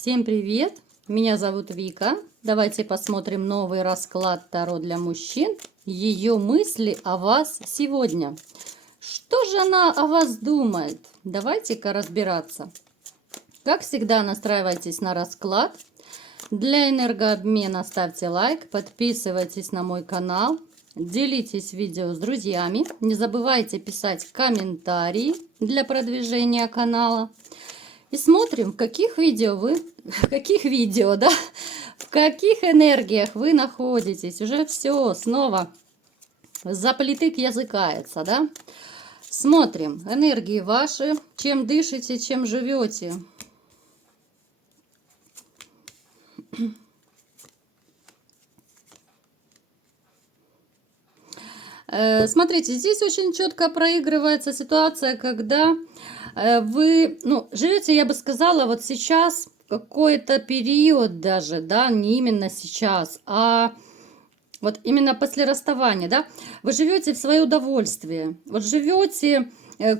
Всем привет! Меня зовут Вика. Давайте посмотрим новый расклад Таро для мужчин. Ее мысли о вас сегодня. Что же она о вас думает? Давайте-ка разбираться. Как всегда, настраивайтесь на расклад. Для энергообмена ставьте лайк, подписывайтесь на мой канал, делитесь видео с друзьями. Не забывайте писать комментарии для продвижения канала. И смотрим, в каких видео, в каких энергиях вы находитесь. Уже все, снова заплетык языкается, да? Смотрим, энергии ваши, чем дышите, чем живете. Смотрите, здесь очень четко проигрывается ситуация, когда вы, живете, я бы сказала, вот сейчас какой-то период даже, да, не именно сейчас, а вот именно после расставания, да, вы живете в свое удовольствие, вот живете,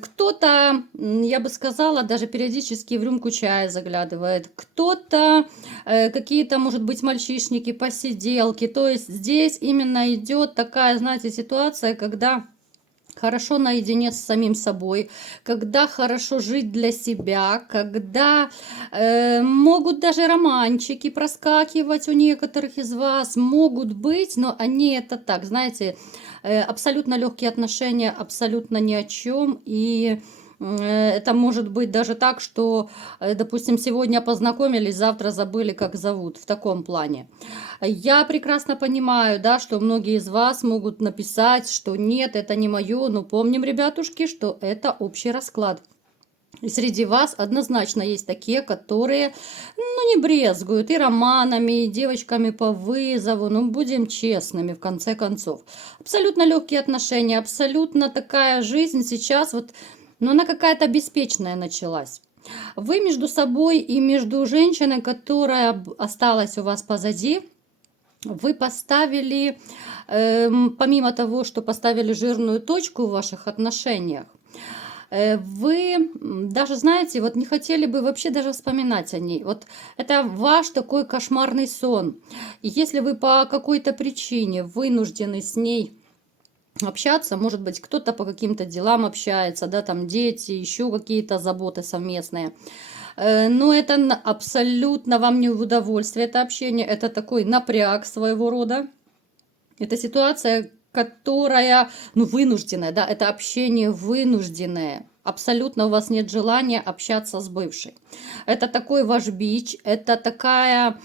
кто-то, я бы сказала, даже периодически в рюмку чая заглядывает, кто-то, какие-то, может быть, мальчишники, посиделки, то есть здесь именно идет такая, знаете, ситуация, когда хорошо наедине с самим собой, когда хорошо жить для себя, когда могут даже романчики проскакивать у некоторых из вас, могут быть, но они это так, знаете, абсолютно легкие отношения, абсолютно ни о чем, и это может быть даже так, что, допустим, сегодня познакомились, завтра забыли, как зовут, в таком плане. Я прекрасно понимаю, да, что многие из вас могут написать, что нет, это не мое, но помним, ребятушки, что это общий расклад. И среди вас однозначно есть такие, которые, не брезгуют и романами, и девочками по вызову, будем честными, в конце концов. Абсолютно легкие отношения, абсолютно такая жизнь сейчас, вот, она какая-то беспечная началась. Вы между собой и между женщиной, которая осталась у вас позади, вы поставили, помимо того, что поставили жирную точку в ваших отношениях, вы даже, знаете, вот не хотели бы вообще даже вспоминать о ней. Вот это ваш такой кошмарный сон. И если вы по какой-то причине вынуждены с ней общаться, может быть, кто-то по каким-то делам общается, да, там дети, еще какие-то заботы совместные. Но это абсолютно вам не в удовольствие, это общение, это такой напряг своего рода. Это ситуация, которая, вынужденная, да, это общение вынужденное. Абсолютно у вас нет желания общаться с бывшей. Это такой ваш бич, это такая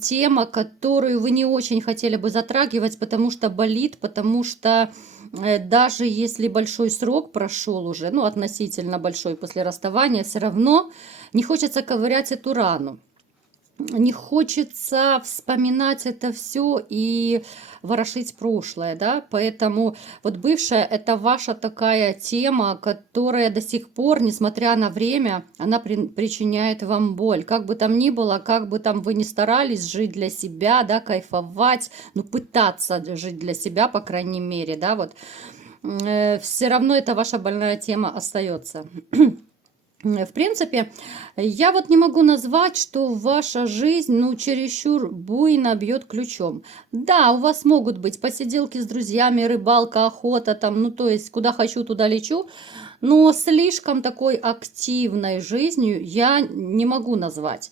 тема, которую вы не очень хотели бы затрагивать, потому что болит, потому что даже если большой срок прошел уже, относительно большой после расставания, все равно не хочется ковырять эту рану. Не хочется вспоминать это все и ворошить прошлое, да, поэтому вот бывшая – это ваша такая тема, которая до сих пор, несмотря на время, она причиняет вам боль. Как бы там ни было, как бы там вы ни старались жить для себя, да, кайфовать, пытаться жить для себя, по крайней мере, да, вот, все равно эта ваша больная тема остается. В принципе, я вот не могу назвать, что ваша жизнь, чересчур буйно бьет ключом. Да, у вас могут быть посиделки с друзьями, рыбалка, охота, там, то есть, куда хочу, туда лечу. Но слишком такой активной жизнью я не могу назвать.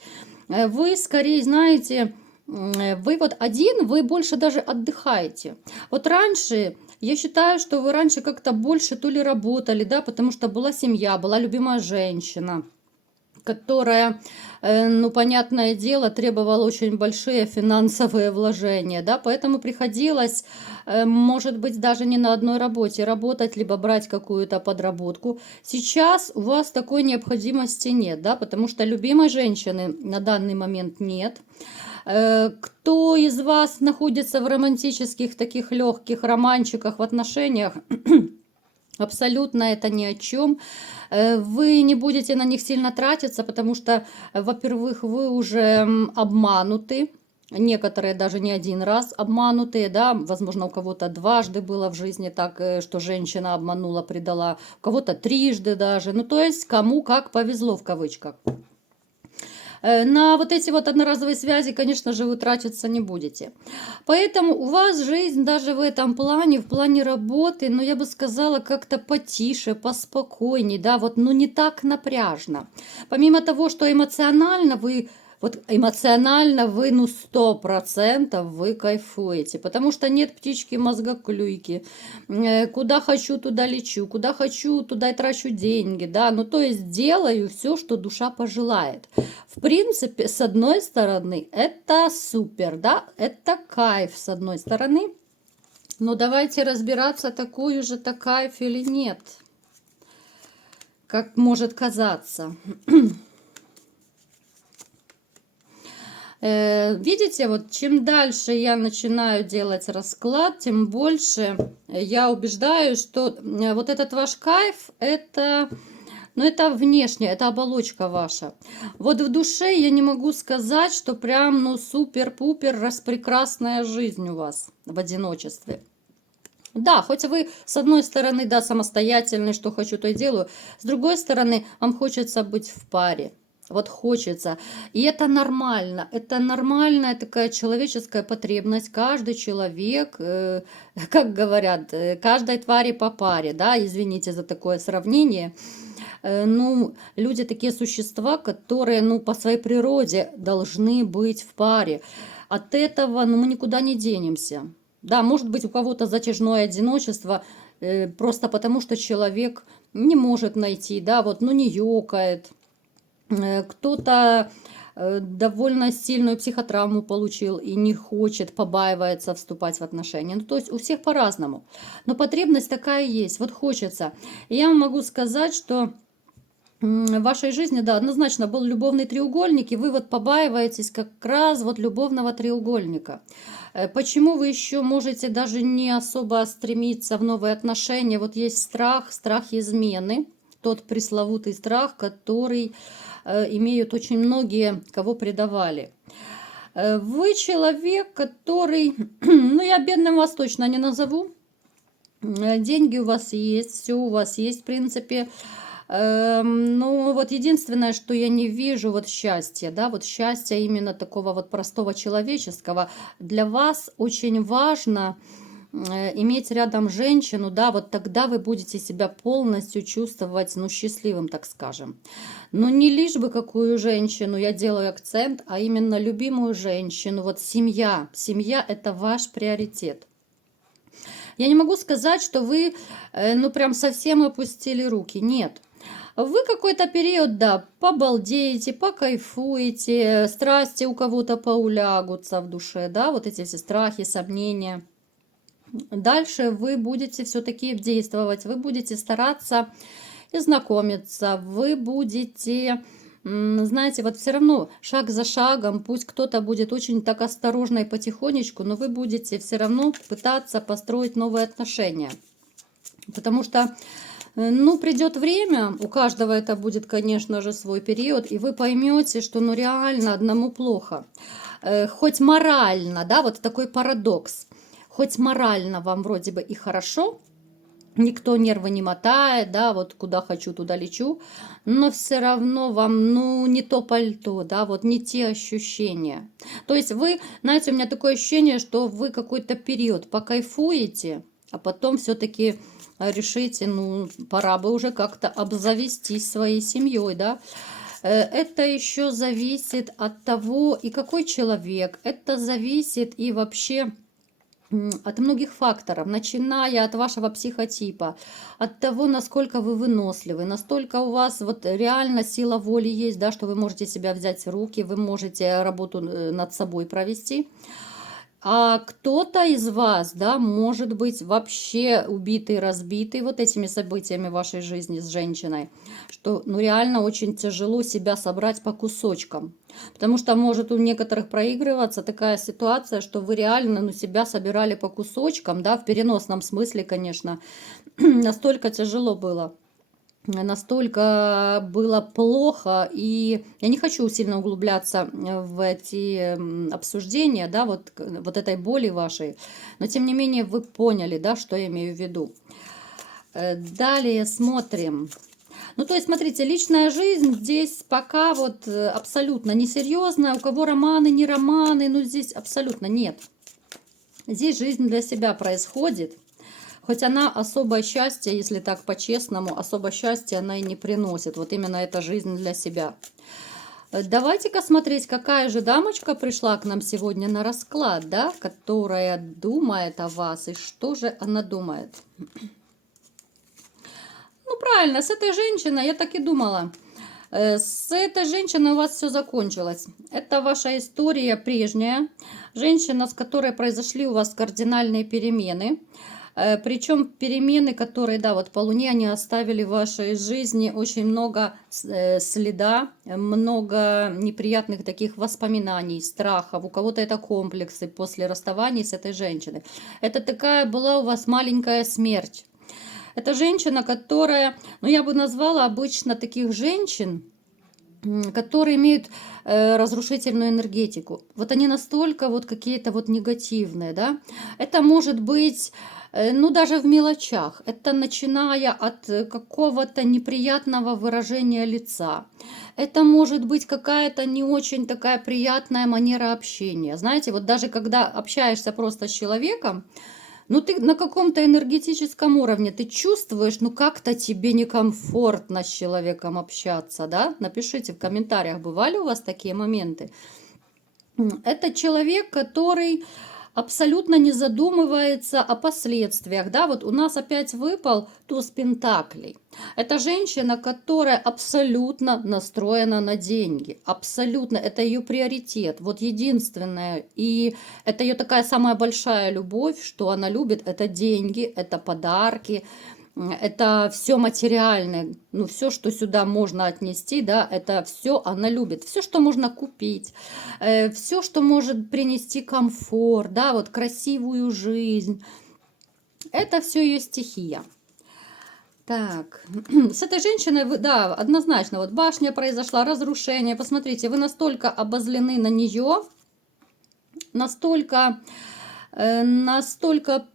Вы скорее, знаете, вы вот один, вы больше даже отдыхаете. Вот раньше... Я считаю, что вы раньше как-то больше то ли работали, да, потому что была семья, была любимая женщина, которая, понятное дело, требовала очень большие финансовые вложения, да, поэтому приходилось, может быть, даже не на одной работе работать, либо брать какую-то подработку. Сейчас у вас такой необходимости нет, да, потому что любимой женщины на данный момент нет. Кто из вас находится в романтических таких легких романчиках в отношениях, абсолютно это ни о чем. Вы не будете на них сильно тратиться, потому что, во-первых, вы уже обмануты. Некоторые даже не один раз обманутые, да, возможно, у кого-то дважды было в жизни так, что женщина обманула, предала, у кого-то трижды даже, то есть кому как повезло в кавычках. На вот эти вот одноразовые связи, конечно же, вы тратиться не будете. Поэтому у вас жизнь даже в этом плане, в плане работы, ну, я бы сказала, как-то потише, поспокойнее, да, вот, ну, не так напряжно. Помимо того, что эмоционально вы вот эмоционально вы, ну, 100% вы кайфуете, потому что нет птички мозгоклюйки. Куда хочу, туда лечу, куда хочу, туда и трачу деньги, да, ну, то есть делаю все, что душа пожелает. В принципе, с одной стороны, это супер, да, это кайф с одной стороны, но давайте разбираться, такой же это кайф или нет, как может казаться. Видите, вот чем дальше я начинаю делать расклад, тем больше я убеждаюсь, что вот этот ваш кайф, это, ну, это внешне, это оболочка ваша. Вот в душе я не могу сказать, что прям, ну, супер-пупер распрекрасная жизнь у вас в одиночестве. Да, хоть вы с одной стороны, да, самостоятельный, что хочу, то и делаю, с другой стороны, вам хочется быть в паре. Вот хочется. И это нормально. Это нормальная такая человеческая потребность. Каждый человек, как говорят, каждой твари по паре, да, извините за такое сравнение. Ну, люди такие существа, которые, ну, по своей природе должны быть в паре. От этого, ну, мы никуда не денемся. Да, может быть, у кого-то затяжное одиночество, просто потому что человек не может найти, да, вот, ну, не ёкает. Кто-то довольно сильную психотравму получил и не хочет, побаивается вступать в отношения. Ну, то есть у всех по-разному. Но потребность такая есть, вот хочется. И я вам могу сказать, что в вашей жизни, да, однозначно был любовный треугольник, и вы вот побаиваетесь как раз вот любовного треугольника. Почему вы еще можете даже не особо стремиться в новые отношения? Вот есть страх, страх измены, тот пресловутый страх, который имеют очень многие, кого предавали. Вы человек, который, ну, я бедным вас точно не назову, деньги у вас есть, все у вас есть, в принципе. Ну, вот единственное, что я не вижу, вот счастье, да, вот счастье именно такого вот простого человеческого. Для вас очень важно иметь рядом женщину, да, вот тогда вы будете себя полностью чувствовать, ну, счастливым, так скажем. Но не лишь бы какую женщину, я делаю акцент, а именно любимую женщину, вот семья. Семья – это ваш приоритет. Я не могу сказать, что вы, ну, прям совсем опустили руки, нет. Вы какой-то период, да, побалдеете, покайфуете, страсти у кого-то поулягутся в душе, да, вот эти все страхи, сомнения. Дальше вы будете все-таки действовать, вы будете стараться и знакомиться, вы будете, знаете, вот все равно шаг за шагом, пусть кто-то будет очень так осторожно и потихонечку, но вы будете все равно пытаться построить новые отношения. Потому что, ну, придет время, у каждого это будет, конечно же, свой период, и вы поймете, что, ну, реально одному плохо. Хоть морально, да, вот такой парадокс. Хоть морально вам вроде бы и хорошо, никто нервы не мотает, да, вот куда хочу, туда лечу, но все равно вам, ну, не то пальто, да, вот не те ощущения. То есть вы, знаете, у меня такое ощущение, что вы какой-то период покайфуете, а потом все-таки решите, ну, пора бы уже как-то обзавестись своей семьей, да. Это еще зависит от того, и какой человек, это зависит и вообще от многих факторов, начиная от вашего психотипа, от того, насколько вы выносливы, настолько у вас вот реально сила воли есть, да, что вы можете себя взять в руки, вы можете работу над собой провести. А кто-то из вас, да, может быть вообще убитый, разбитый вот этими событиями в вашей жизни с женщиной, что, ну, реально очень тяжело себя собрать по кусочкам. Потому что может у некоторых проигрываться такая ситуация, что вы реально, ну, себя собирали по кусочкам, да, в переносном смысле, конечно, настолько тяжело было. Настолько было плохо, и я не хочу сильно углубляться в эти обсуждения, да, вот этой боли вашей, но тем не менее вы поняли, да, что я имею в виду. Далее смотрим. Ну, то есть, смотрите, личная жизнь здесь пока вот абсолютно несерьезная. У кого романы, не романы, ну, здесь абсолютно нет. Здесь жизнь для себя происходит. Хоть она особое счастье, если так по-честному, особое счастье она и не приносит. Вот именно эта жизнь для себя. Давайте-ка смотреть, какая же дамочка пришла к нам сегодня на расклад, да, которая думает о вас, и что же она думает. Ну, правильно, с этой женщиной, я так и думала, с этой женщиной у вас все закончилось. Это ваша история прежняя, женщина, с которой произошли у вас кардинальные перемены. Причем перемены, которые, да, вот по Луне, они оставили в вашей жизни очень много следа, много неприятных таких воспоминаний, страхов. У кого-то это комплексы после расставания с этой женщиной. Это такая была у вас маленькая смерть. Это женщина, которая, ну я бы назвала обычно таких женщин, которые имеют разрушительную энергетику. Вот они настолько вот какие-то вот негативные, да. Это может быть, ну даже в мелочах. Это начиная от какого-то неприятного выражения лица. Это может быть какая-то не очень такая приятная манера общения. Знаете, вот даже когда общаешься просто с человеком, ну, ты на каком-то энергетическом уровне, ты чувствуешь, ну, как-то тебе некомфортно с человеком общаться, да? Напишите в комментариях, бывали у вас такие моменты? Это человек, который абсолютно не задумывается о последствиях, да? Вот у нас опять выпал туз пентаклей. Это женщина, которая абсолютно настроена на деньги, абсолютно, это ее приоритет, вот единственное, и это ее такая самая большая любовь, что она любит, это деньги, это подарки, это все материальное, ну все, что сюда можно отнести, да, это все она любит, все, что можно купить, все, что может принести комфорт, да, вот красивую жизнь, это все ее стихия. Так, с этой женщиной, да, однозначно, вот башня произошла, разрушение. Посмотрите, вы настолько обозлены на нее, настолько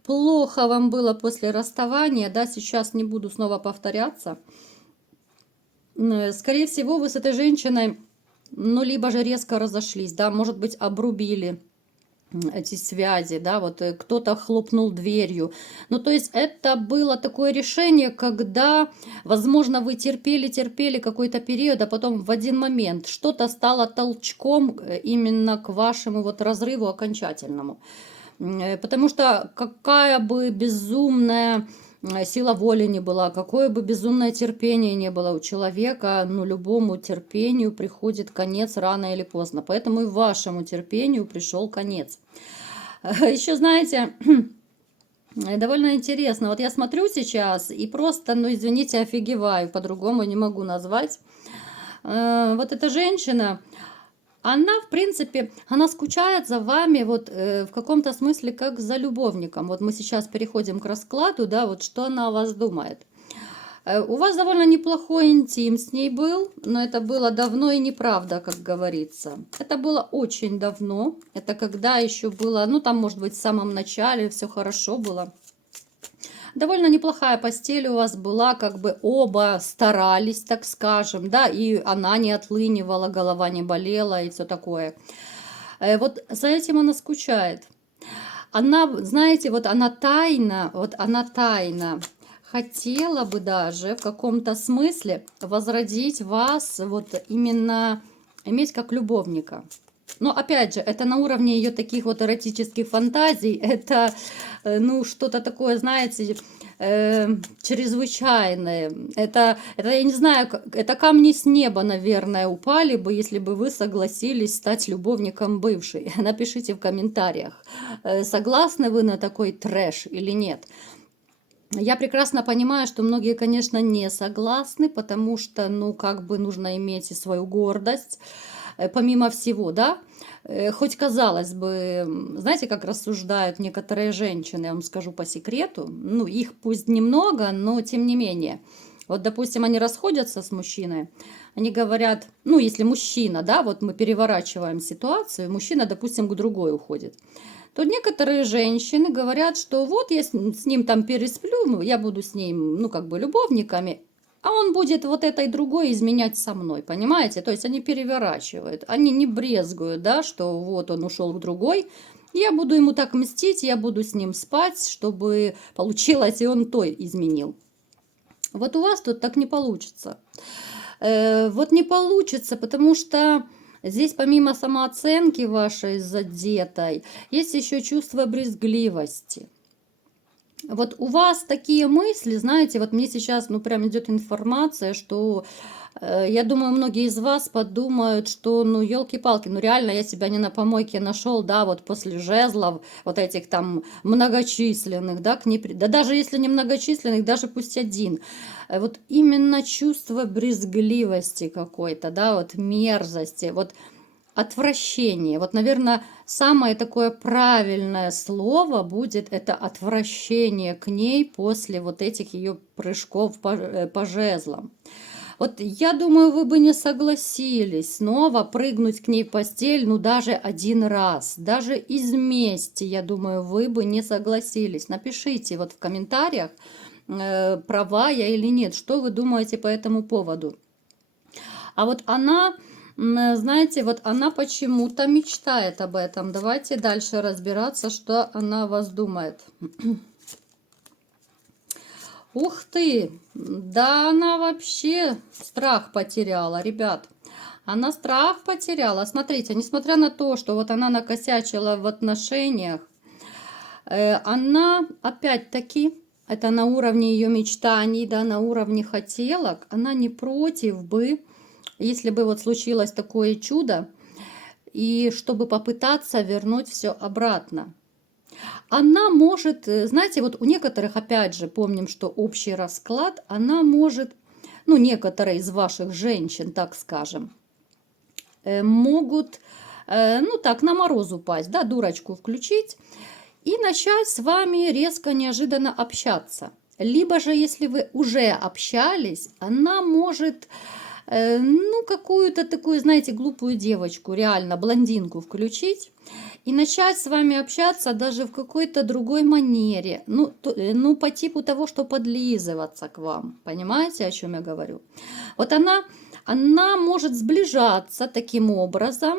плохо вам было после расставания, да, сейчас не буду снова повторяться. Скорее всего, вы с этой женщиной, ну, либо же резко разошлись, да, может быть, обрубили эти связи, да, вот кто-то хлопнул дверью. Ну, то есть это было такое решение, когда, возможно, вы терпели какой-то период, а потом в один момент что-то стало толчком именно к вашему вот разрыву окончательному. Потому что какая бы безумная сила воли не была, какое бы безумное терпение не было у человека, ну, любому терпению приходит конец рано или поздно. Поэтому и вашему терпению пришел конец. Еще, знаете, довольно интересно. Вот я смотрю сейчас и просто, ну, извините, офигеваю, по-другому не могу назвать. Вот эта женщина, она, в принципе, она скучает за вами вот в каком-то смысле как за любовником. Вот мы сейчас переходим к раскладу, да, вот что она о вас думает. У вас довольно неплохой интим с ней был, но это было давно и неправда, как говорится. Это было очень давно, это когда еще было, ну там, может быть, в самом начале все хорошо было. Довольно неплохая постель у вас была, как бы оба старались, так скажем, да, и она не отлынивала, голова не болела и все такое. Вот за этим она скучает. Она, знаете, вот она тайно хотела бы даже в каком-то смысле возродить вас, вот именно иметь как любовника. Но опять же, это на уровне ее таких вот эротических фантазий, это, ну, что-то такое, знаете, чрезвычайное. Это, я не знаю, это камни с неба, наверное, упали бы, если бы вы согласились стать любовником бывшей. Напишите в комментариях, согласны вы на такой трэш или нет. Я прекрасно понимаю, что многие, конечно, не согласны, потому что, ну, как бы нужно иметь и свою гордость, помимо всего, да. Хоть казалось бы, знаете, как рассуждают некоторые женщины, я вам скажу по секрету, ну, их пусть немного, но тем не менее. Вот, допустим, они расходятся с мужчиной, они говорят, ну, если мужчина, да, вот мы переворачиваем ситуацию, мужчина, допустим, к другой уходит, то некоторые женщины говорят, что вот я с ним там пересплю, ну, я буду с ним, ну, как бы любовниками, а он будет вот этой другой изменять со мной, понимаете? То есть они переворачивают, они не брезгуют, да, что вот он ушел к другой, я буду ему так мстить, я буду с ним спать, чтобы получилось, и он той изменил. Вот у вас тут так не получится. Вот не получится, потому что здесь помимо самооценки вашей задетой, есть еще чувство брезгливости. Вот у вас такие мысли, знаете, вот мне сейчас, ну, прям идет информация, что, я думаю, многие из вас подумают, что, ну, елки-палки, ну, реально я себя не на помойке нашел, да, вот после жезлов, вот этих там многочисленных, да, да даже если не многочисленных, даже пусть один. Вот именно чувство брезгливости какой-то, да, вот мерзости, вот отвращение. Вот, наверное, самое такое правильное слово будет это отвращение к ней после вот этих ее прыжков по жезлам. Вот я думаю, вы бы не согласились снова прыгнуть к ней в постель, ну даже один раз, даже из мести, я думаю, вы бы не согласились. Напишите вот в комментариях, права я или нет, что вы думаете по этому поводу. А вот она, знаете, вот она почему-то мечтает об этом. Давайте дальше разбираться, что она о вас думает. Ух ты! Да она вообще страх потеряла, ребят. Она страх потеряла. Смотрите, несмотря на то, что вот она накосячила в отношениях, она опять-таки, это на уровне ее мечтаний, да, на уровне хотелок, она не против бы, если бы вот случилось такое чудо, и чтобы попытаться вернуть все обратно. Она может, знаете, вот у некоторых, опять же, помним, что общий расклад, она может, ну, некоторые из ваших женщин, так скажем, могут, ну, так, на мороз упасть, да, дурочку включить и начать с вами резко, неожиданно общаться. Либо же, если вы уже общались, она может, ну, какую-то такую, знаете, глупую девочку, реально блондинку включить и начать с вами общаться даже в какой-то другой манере. Ну, ну, по типу того, что подлизываться к вам. Понимаете, о чем я говорю? Вот она может сближаться таким образом.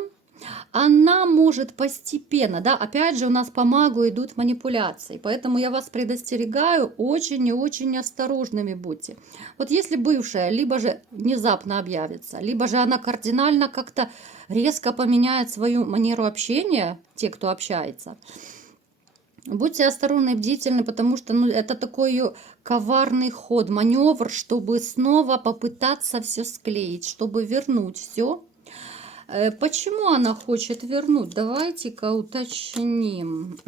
Она может постепенно, да, опять же у нас по магу идут манипуляции, поэтому я вас предостерегаю, очень и очень осторожными будьте. Вот если бывшая, либо же внезапно объявится, либо же она кардинально как-то резко поменяет свою манеру общения, те, кто общается, будьте осторожны и бдительны, потому что, ну, это такой ее коварный ход, маневр, чтобы снова попытаться все склеить, чтобы вернуть все. Почему она хочет вернуть? Давайте-ка уточним.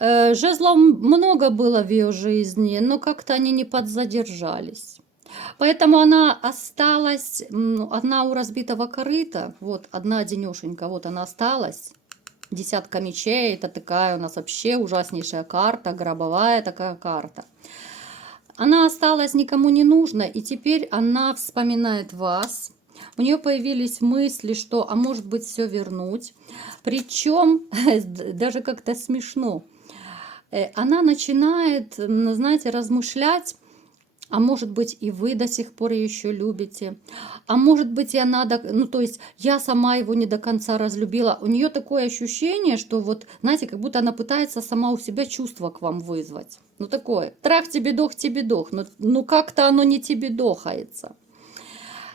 Жезлов много было в ее жизни, но как-то они не подзадержались. Поэтому она осталась, одна у разбитого корыта, вот одна одинешенька, вот она осталась. Десятка мечей, это такая у нас вообще ужаснейшая карта, гробовая такая карта. Она осталась никому не нужна, и теперь она вспоминает вас. У нее появились мысли, что, а может быть, все вернуть. Причем, даже как-то смешно, она начинает, знаете, размышлять, а может быть, и вы до сих пор еще любите. А может быть, и она, ну, то есть, я сама его не до конца разлюбила. У нее такое ощущение, что вот, знаете, как будто она пытается сама у себя чувства к вам вызвать. Ну, такое, трах тебе дох, ну как-то оно не тебе дохается.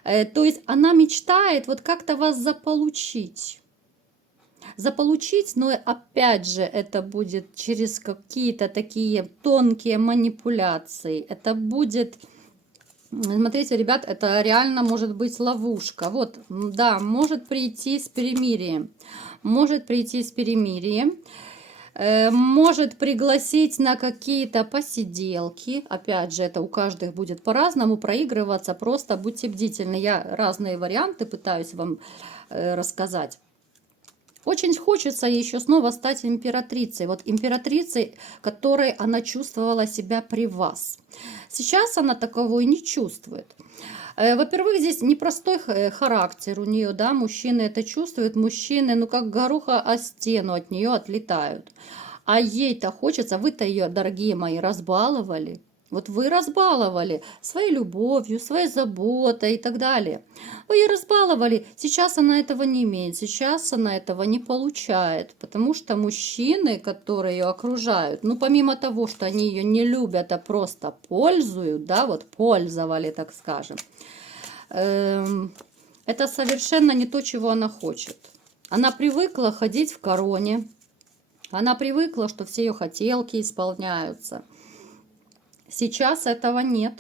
То есть, она мечтает вот как-то вас заполучить. Заполучить, но опять же это будет через какие-то такие тонкие манипуляции. Это будет, смотрите, ребят, это реально может быть ловушка. Вот, да, может прийти с перемирием. Может прийти с перемирием. Может пригласить на какие-то посиделки. Опять же, это у каждых будет по-разному проигрываться. Просто будьте бдительны. Я разные варианты пытаюсь вам рассказать. Очень хочется еще снова стать императрицей. Вот императрицей, которой она чувствовала себя при вас. Сейчас она таковой не чувствует. Во-первых, здесь непростой характер у нее, да, мужчины это чувствуют. Мужчины, ну как горуха о стену от нее отлетают. А ей-то хочется, вы-то ее, дорогие мои, разбаловали. Вот вы разбаловали своей любовью, своей заботой и так далее. Вы ее разбаловали. Сейчас она этого не имеет, сейчас она этого не получает, потому что мужчины, которые ее окружают, ну помимо того, что они ее не любят, а просто пользуют, да, вот пользовали, так скажем, это совершенно не то, чего она хочет. Она привыкла ходить в короне, она привыкла, что все ее хотелки исполняются. Сейчас этого нет.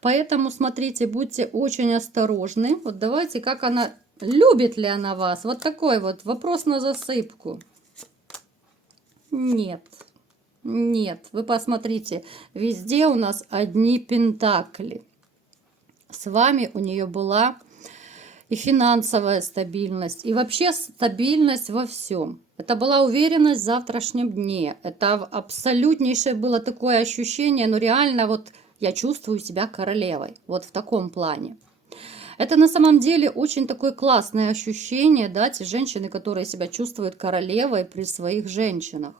Поэтому, смотрите, будьте очень осторожны. Вот давайте, как она, любит ли она вас? Вот такой вот вопрос на засыпку. Нет. Нет. Вы посмотрите, везде у нас одни пентакли. С вами у нее была и финансовая стабильность, и вообще стабильность во всем. Это была уверенность в завтрашнем дне. Это абсолютнейшее было такое ощущение, ну реально вот я чувствую себя королевой. Вот в таком плане. Это на самом деле очень такое классное ощущение, да, те женщины, которые себя чувствуют королевой при своих женщинах.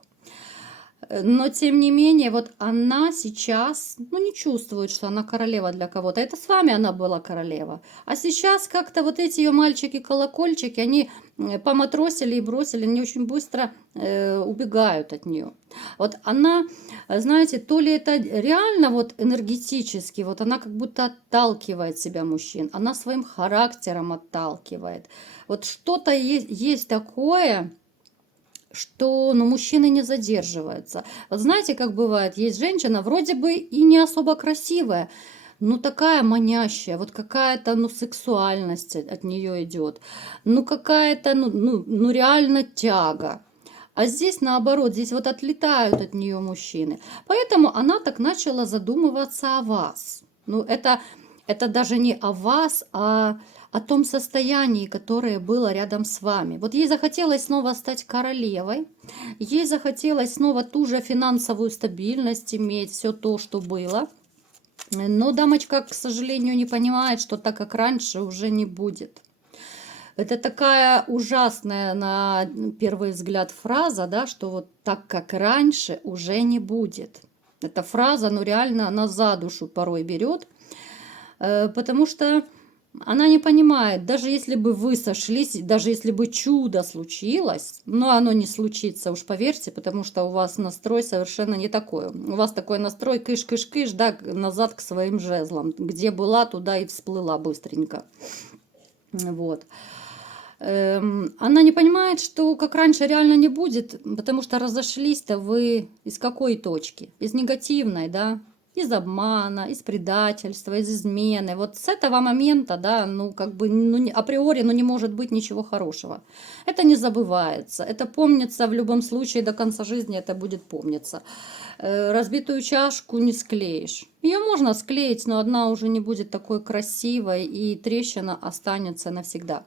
Но, тем не менее, вот она сейчас, ну, не чувствует, что она королева для кого-то. Это с вами она была королева. А сейчас как-то вот эти ее мальчики-колокольчики, они поматросили и бросили, они очень быстро убегают от нее. Вот она, знаете, то ли это реально вот энергетически, вот она как будто отталкивает себя мужчин, она своим характером отталкивает. Вот что-то есть такое, что, ну, мужчины не задерживаются. Вот знаете, как бывает, есть женщина, вроде бы и не особо красивая, ну такая манящая, вот какая-то, ну, сексуальность от нее идет, ну, какая-то, ну реально тяга. А здесь наоборот, здесь вот отлетают от нее мужчины. Поэтому она так начала задумываться о вас. Ну, это даже не о вас, а о том состоянии, которое было рядом с вами. Вот ей захотелось снова стать королевой, ей захотелось снова ту же финансовую стабильность иметь, все то, что было. Но дамочка, к сожалению, не понимает, что так, как раньше, уже не будет. Это такая ужасная на первый взгляд фраза, да, что вот так, как раньше, уже не будет. Эта фраза, ну реально, она за душу порой берет, потому что она не понимает, даже если бы вы сошлись, даже если бы чудо случилось, но оно не случится, уж поверьте, потому что у вас настрой совершенно не такой. У вас такой настрой кыш-кыш-кыш, да, назад к своим жезлам. Где была, туда и всплыла быстренько. Вот. Она не понимает, что как раньше реально не будет, потому что разошлись-то вы из какой точки? Из негативной, да? Из обмана, из предательства, из измены. Вот с этого момента, да, ну как бы ну, априори, ну не может быть ничего хорошего. Это не забывается, это помнится в любом случае до конца жизни, это будет помниться. Разбитую чашку не склеишь. Ее можно склеить, но одна уже не будет такой красивой, и трещина останется навсегда.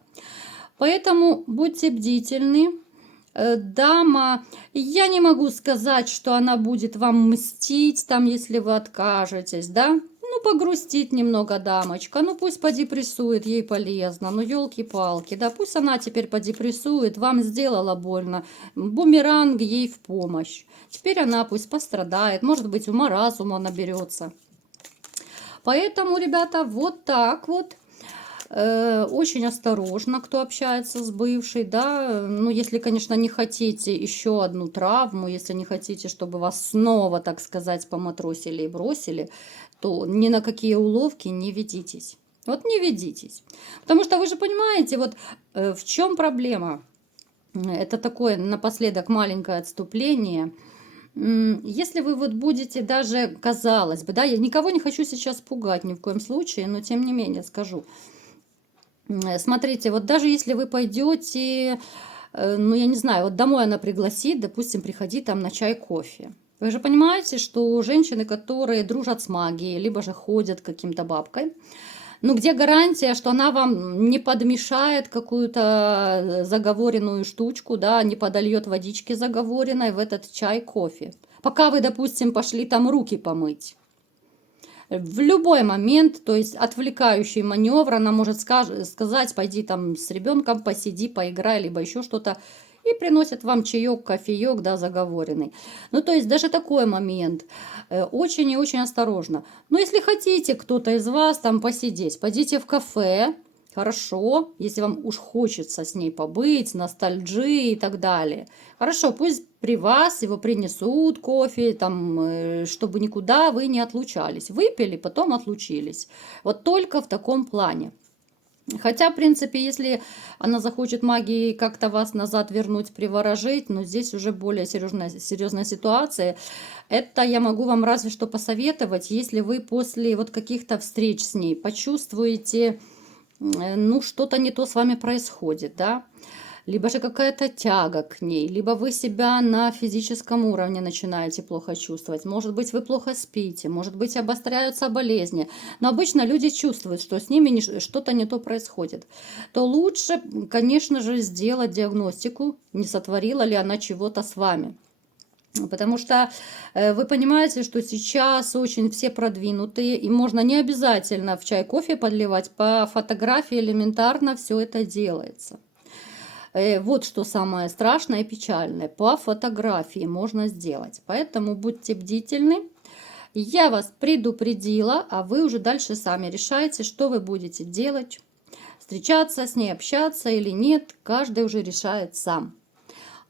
Поэтому будьте бдительны. Дама, я не могу сказать, что она будет вам мстить, там, если вы откажетесь, да? Ну, погрустит немного дамочка, ну, пусть подепрессует, ей полезно, ну, елки-палки, да, пусть она теперь подепрессует, вам сделала больно, бумеранг ей в помощь. Теперь она пусть пострадает, может быть, ума разума наберется. Поэтому, ребята, вот так вот. Очень осторожно, кто общается с бывшей, да, ну, если, конечно, не хотите еще одну травму, если не хотите, чтобы вас снова, так сказать, поматросили и бросили, то ни на какие уловки не ведитесь. Вот не ведитесь. Потому что вы же понимаете, вот в чем проблема. Это такое напоследок маленькое отступление. Если вы вот будете даже, казалось бы, да, я никого не хочу сейчас пугать ни в коем случае, но тем не менее скажу. Смотрите, вот даже если вы пойдете, ну, я не знаю, вот домой она пригласит, допустим, приходи там на чай, кофе. Вы же понимаете, что женщины, которые дружат с магией, либо же ходят к каким-то бабкой, ну, где гарантия, что она вам не подмешает какую-то заговоренную штучку, да, не подольет водички заговоренной в этот чай, кофе. Пока вы, допустим, пошли там руки помыть. В любой момент, то есть отвлекающий маневр, она может сказать, пойди там с ребенком посиди, поиграй, либо еще что-то. и приносят вам чаек, кофеек, да, заговоренный. Ну, то есть даже такой момент. Очень и очень осторожно. Но если хотите кто-то из вас там посидеть, пойдите в кафе, хорошо, если вам уж хочется с ней побыть, ностальджи и так далее. Хорошо, пусть при вас его принесут кофе, там, чтобы никуда вы не отлучались. Выпили, потом отлучились. Вот только в таком плане. Хотя, в принципе, если она захочет магией как-то вас назад вернуть, приворожить, но здесь уже более серьезная ситуация. Это я могу вам разве что посоветовать, если вы после вот каких-то встреч с ней почувствуете, ну, что-то не то с вами происходит, да, либо же какая-то тяга к ней, либо вы себя на физическом уровне начинаете плохо чувствовать, может быть, вы плохо спите, может быть, обостряются болезни, но обычно люди чувствуют, что с ними что-то не то происходит, то лучше, конечно же, сделать диагностику, не сотворила ли она чего-то с вами. Потому что вы понимаете, что сейчас очень все продвинутые, и можно не обязательно в чай кофе подливать, по фотографии элементарно все это делается. Вот что самое страшное и печальное. По фотографии можно сделать. Поэтому будьте бдительны. Я вас предупредила, а вы уже дальше сами решайте, что вы будете делать. Встречаться с ней, общаться или нет. Каждый уже решает сам.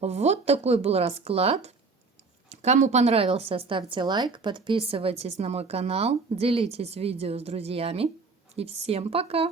Вот такой был расклад. Кому понравился, ставьте лайк, подписывайтесь на мой канал, делитесь видео с друзьями. И всем пока!